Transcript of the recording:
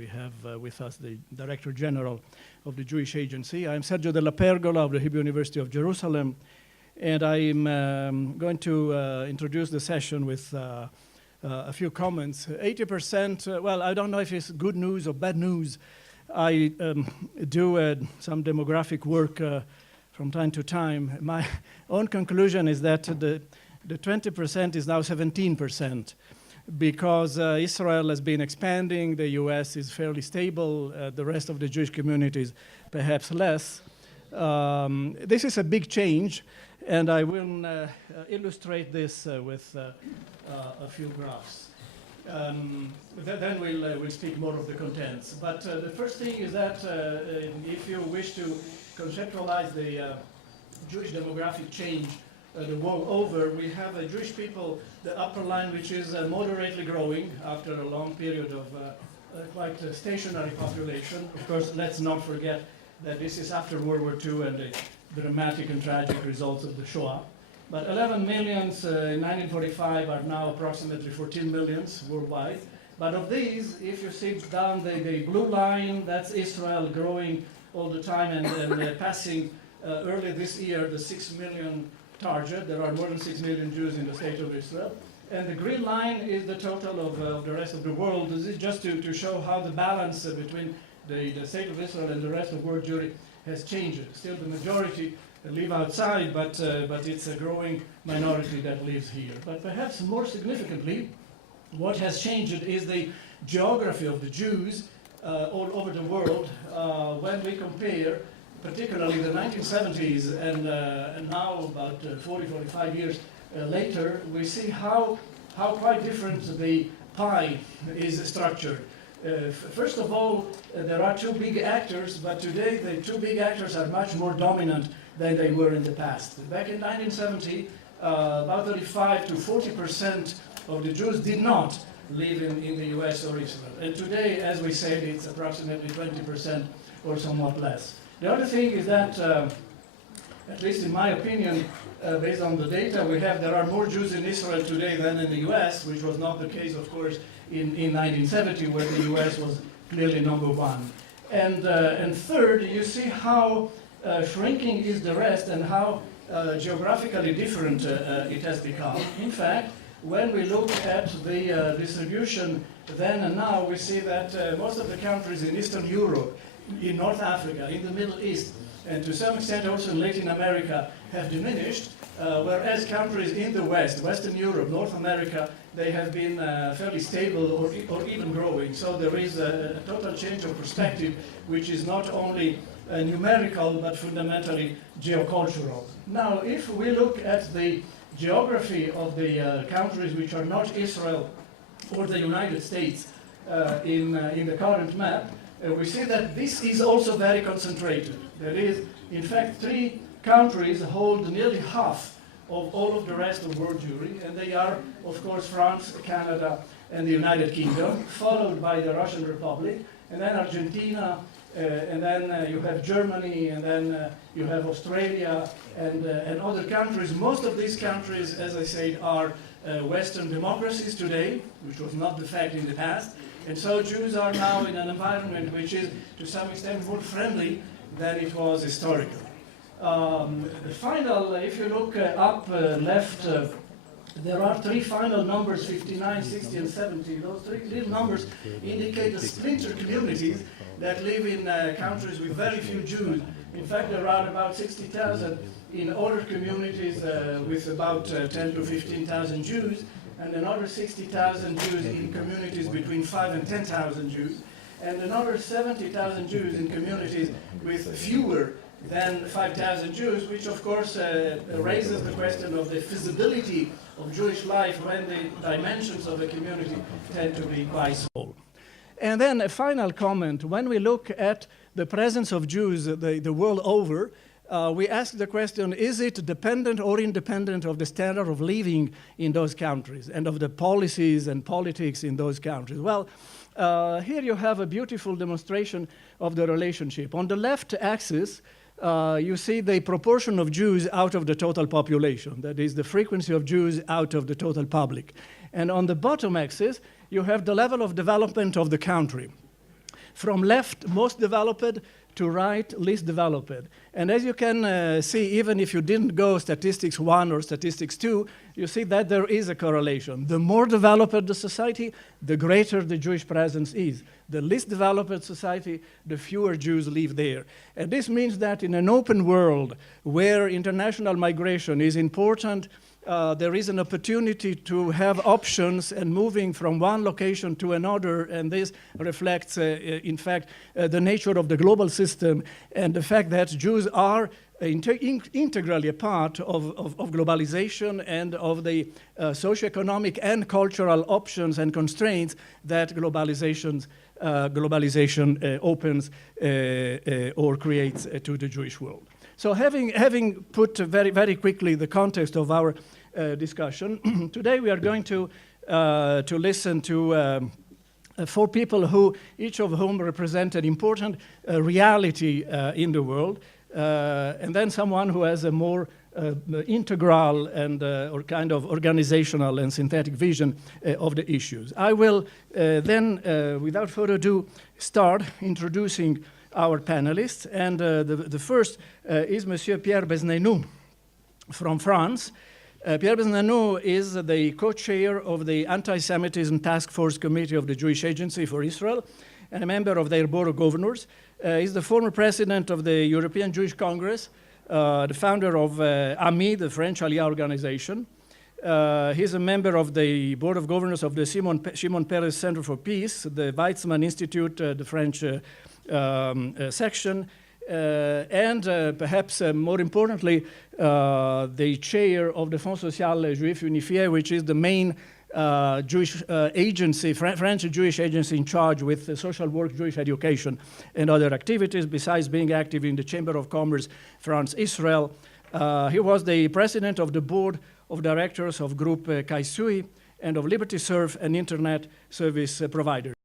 we have with us the Director General of the Jewish Agency. I'm Sergio DellaPergola of the Hebrew University of Jerusalem, and I'm going to introduce the session with a few comments. 80%, well, I don't know if it's good news or bad news. I do some demographic work from time to time. My own conclusion is that the 20% is now 17%, because Israel has been expanding, the US is fairly stable, the rest of the Jewish communities perhaps less. This is a big change, and I will illustrate this with a few graphs. Then we'll speak more of the contents. But the first thing is that if you wish to conceptualize the Jewish demographic change the world over, we have a Jewish people, the upper line, which is moderately growing after a long period of quite a stationary population. Of course, let's not forget that this is after World War II and the dramatic and tragic results of the Shoah. But 11 millions in 1945 are now approximately 14 millions worldwide. But of these, if you see down the blue line, that's Israel growing all the time and passing early this year the 6 million target. There are more than 6 million Jews in the state of Israel. And the green line is the total of the rest of the world. This is just to show how the balance between the state of Israel and the rest of world Jewry has changed. Still the majority live outside, but it's a growing minority that lives here. But perhaps more significantly, what has changed is the geography of the Jews all over the world. When we compare particularly the 1970s and now about 40, 45 years later, we see how quite different the pie is structured. First of all, there are two big actors, but today the two big actors are much more dominant than they were in the past. Back in 1970, about 35 to 40% of the Jews did not live in the US or Israel. And today, as we said, it's approximately 20% or somewhat less. The other thing is that, at least in my opinion, based on the data we have, there are more Jews in Israel today than in the US, which was not the case, of course, in 1970, where the US was clearly number one. And third, you see how shrinking is the rest and how geographically different it has become. In fact, when we look at the distribution then and now, we see that most of the countries in Eastern Europe, in North Africa, in the Middle East, and to some extent also in Latin America, have diminished, whereas countries in the West, Western Europe, North America, they have been fairly stable or even growing. So there is a total change of perspective, which is not only numerical, but fundamentally geocultural. Now, if we look at the geography of the countries which are not Israel or the United States in the current map, we see that this is also very concentrated. There is, in fact, 3 countries hold nearly half of all of the rest of world Jewry, and they are, of course, France, Canada, and the United Kingdom, followed by the Russian Republic, and then Argentina, and then you have Germany, and then you have Australia, and other countries. Most of these countries, as I said, are Western democracies today, which was not the fact in the past. And so Jews are now in an environment which is, to some extent, more friendly than it was historically. The final, if you look up left, there are 3 final numbers, 59, 60, and 70. Those 3 little numbers indicate the splinter communities that live in countries with very few Jews. In fact, there are about 60,000 in older communities with about 10 to 15,000 Jews, and another 60,000 Jews in communities between 5 and 10,000 Jews, and another 70,000 Jews in communities with fewer than 5,000 Jews, which of course raises the question of the feasibility of Jewish life when the dimensions of the community tend to be quite small. And then a final comment, when we look at the presence of Jews the world over, we ask the question, is it dependent or independent of the standard of living in those countries and of the policies and politics in those countries? Well, here you have a beautiful demonstration of the relationship. On the left axis, you see the proportion of Jews out of the total population. That is the frequency of Jews out of the total public. And on the bottom axis, you have the level of development of the country. from left, most developed, to right, least developed. And as you can see, even if you didn't go statistics 1 or statistics 2, you see that there is a correlation. The more developed the society, the greater the Jewish presence is. The least developed society, the fewer Jews live there. And this means that in an open world where international migration is important, there is an opportunity to have options and moving from one location to another, and this reflects, in fact, the nature of the global system and the fact that Jews are integrally a part of globalization and of the socioeconomic and cultural options and constraints that globalization opens or creates to the Jewish world. So having put very, very quickly the context of our discussion, today we are going to listen to 4 people who, each of whom represent an important reality in the world, and then someone who has a more integral and or kind of organizational and synthetic vision of the issues. I will then, without further ado, start introducing our panelists, and the first is Monsieur Pierre Besnénou from France. Pierre Besnénou is the co-chair of the Anti-Semitism Task Force Committee of the Jewish Agency for Israel and a member of their Board of Governors. He's the former president of the European Jewish Congress, the founder of AMI, the French Aliyah organization. He's a member of the Board of Governors of the Shimon Peres Center for Peace, the Weizmann Institute, the French section, and perhaps more importantly, the chair of the Fonds Social Juif Unifié, which is the main Jewish agency, French Jewish agency in charge with social work, Jewish education, and other activities, besides being active in the Chamber of Commerce France-Israel. He was the president of the board of directors of Group Kaisui and of Liberty Surf, an internet service provider.